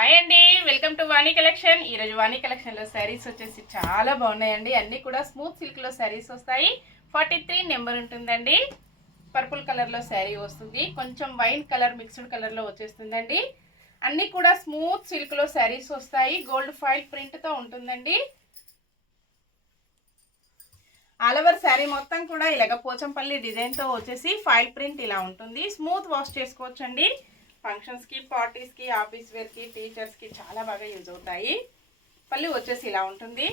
హాయ్ అండి, welcome to వాణి కలెక్షన్. ఈరోజు వాణి కలెక్షన్లో శారీస్ వచ్చేసి చాలా బాగున్నాయండి. అన్నీ కూడా స్మూత్ సిల్క్లో శారీస్ వస్తాయి. 43 నెంబర్ ఉంటుందండి. పర్పుల్ కలర్లో శారీ వస్తుంది, కొంచెం వైన్ కలర్ మిక్స్డ్ కలర్లో వచ్చేస్తుందండి. అన్నీ కూడా స్మూత్ సిల్క్లో శారీస్ వస్తాయి. గోల్డ్ ఫాయిల్ ప్రింట్తో ఉంటుందండి. ఆల్ ఓవర్ శారీ మొత్తం కూడా ఇలాగ పోచంపల్లి డిజైన్తో వచ్చేసి ఫాయిల్ ప్రింట్ ఇలా ఉంటుంది. స్మూత్ వాష్ చేసుకోవచ్చండి. ఫంక్షన్స్కి, పార్టీస్కి, ఆఫీస్ వేర్కి, టీచర్స్కి చాలా బాగా యూజ్ అవుతాయి. పళ్ళు వచ్చేసి ఇలా ఉంటుంది,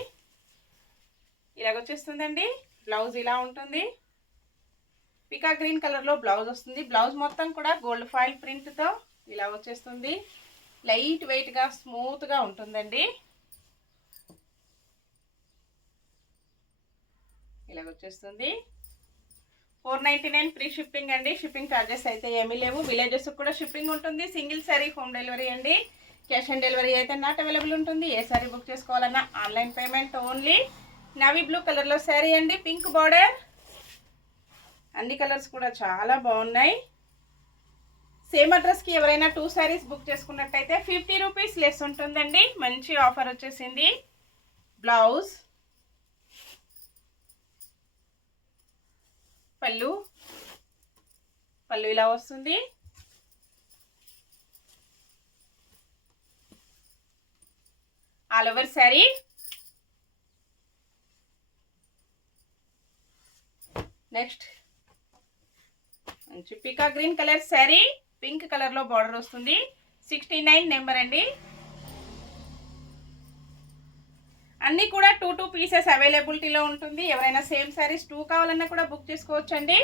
ఇలాగొచ్చేస్తుందండి. బ్లౌజ్ ఇలా ఉంటుంది, పికా గ్రీన్ కలర్లో బ్లౌజ్ వస్తుంది. బ్లౌజ్ మొత్తం కూడా గోల్డ్ ఫాయిల్ ప్రింట్తో ఇలా వచ్చేస్తుంది. లైట్ వెయిట్గా స్మూత్గా ఉంటుందండి. ఇలాగొచ్చేస్తుంది. 499 ఫ్రీ షిప్పింగ్ అండి. షిప్పింగ్ ఛార్జెస్ అయితే ఏమీ లేవు. విలేజెస్ కూడా షిప్పింగ్ ఉంటుంది. సింగిల్ శారీ హోమ్ డెలివరీ అండి. క్యాష్ ఆన్ డెలివరీ అయితే నాట్ అవైలబుల్ ఉంటుంది. ఏ శారీ బుక్ చేసుకోవాలన్నా online payment only. Navy blue కలర్లో శారీ అండి, పింక్ బార్డర్. అన్ని కలర్స్ కూడా చాలా బాగున్నాయి. సేమ్ అడ్రస్కి ఎవరైనా 2 శారీస్ బుక్ చేసుకున్నట్టయితే 50 రూపీస్ లెస్ ఉంటుందండి. మంచి ఆఫర్ వచ్చేసింది. బ్లౌజ్, పళ్ళు ఇలా వస్తుంది. All over sari. నెక్స్ట్ మంచి పికా గ్రీన్ కలర్ శారీ, పింక్ కలర్లో బార్డర్ వస్తుంది. 69 నెంబర్ అండి. అన్నీ కూడా 2 పీసెస్ అవైలబిలిటీలో ఉంటుంది. ఎవరైనా సేమ్ శారీస్ 2 కావాలన్నా కూడా బుక్ చేసుకోవచ్చండి.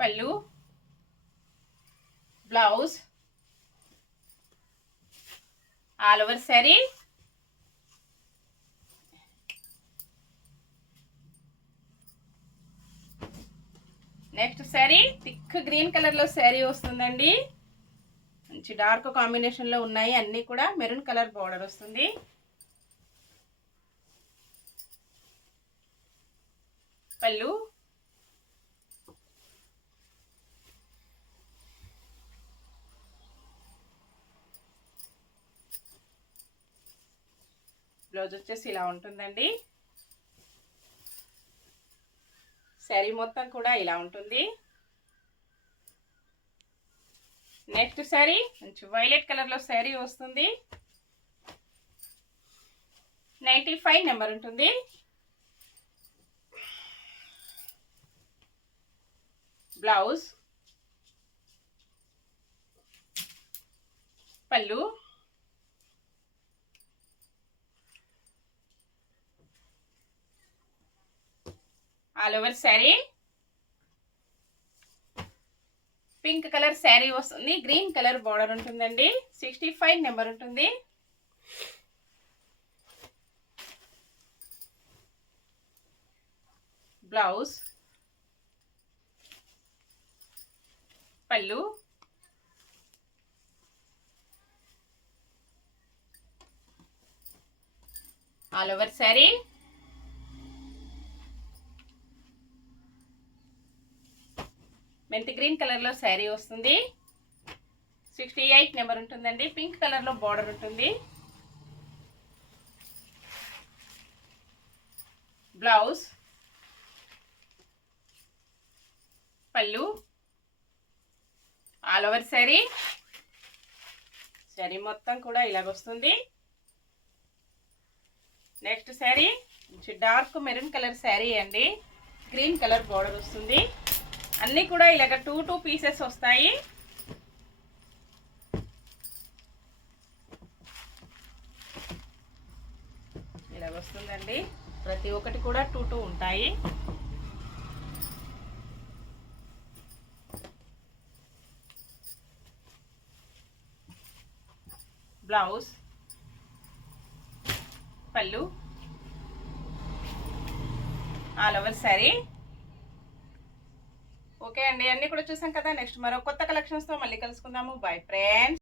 పళ్ళు, బ్లౌజ్, ఆల్ ఓవర్ శారీ. నెక్స్ట్ శారీ థిక్ గ్రీన్ కలర్లో శారీ వస్తుందండి. మంచి డార్క్ కాంబినేషన్లో ఉన్నాయి. అన్నీ కూడా మెరూన్ కలర్ బార్డర్ వస్తుంది. పళ్ళు, బ్లౌజ్ వచ్చేసి ఇలా ఉంటుందండి. శారీ మొత్తం కూడా ఇలా ఉంటుంది. నెక్స్ట్ శారీ మంచి వైలెట్ కలర్లో శారీ వస్తుంది. 95 నెంబర్ ఉంటుంది. బ్లౌజ్, పళ్ళు, all over sari. Pink colour sari వస్తుంది. గ్రీన్ కలర్ బార్డర్ ఉంటుందండి. 65 నెంబర్ ఉంటుంది. బ్లౌజ్, పళ్ళు, ఆల్ ఓవర్ శారీ. మెంతి గ్రీన్ కలర్లో శారీ వస్తుంది. 68 నెంబర్ ఉంటుందండి. పింక్ కలర్లో బార్డర్ ఉంటుంది. బ్లౌజ్, పళ్ళు, ఆల్ ఓవర్ శారీ. శారీ మొత్తం కూడా ఇలాగొస్తుంది. నెక్స్ట్ శారీ మంచి డార్క్ మెరూన్ కలర్ శారీ అండి. గ్రీన్ కలర్ బార్డర్ వస్తుంది. అన్నీ కూడా ఇలాగ 2 పీసెస్ వస్తాయి. ఇలాగ వస్తుందండి. ప్రతి ఒక్కటి కూడా 2 ఉంటాయి. బ్లౌజ్, పళ్ళు, ఆల్ ఓవర్ శారీ. ఓకే అండి, అన్నీ కూడా చూసాం కదా. నెక్స్ట్ మరో కొత్త కలెక్షన్స్తో మళ్ళీ కలుసుకుందాము. Bye friends.